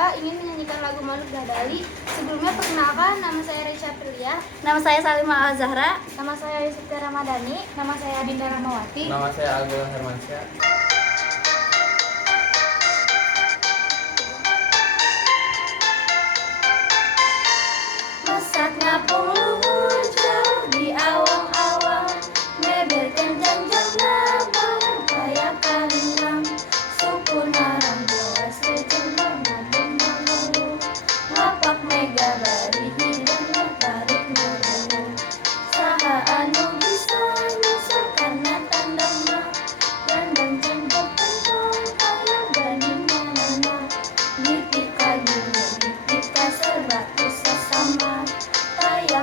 berdua ingin menyanyikan lagu Makhluk Dadali. Sebelumnya perkenalkan, nama saya Reisha Prilia. Nama saya Salimah Al-Zahra. Nama saya Yusufia Ramadhani. Nama saya Dinda Rahmawati. Nama saya Agil Hermansyah. Masakna puluh jauh di awang-awang, meberkan janjangna barang kaya kalinang, suku narang boas rejengkang ngadeng mahalu, lapak mega bari hidang tarik mahalu, saha anu bisa nyusakan tandang mah, dandang jengkang pentong kaya gani manana, gitik kayu gitik kaserbatu sesama, kaya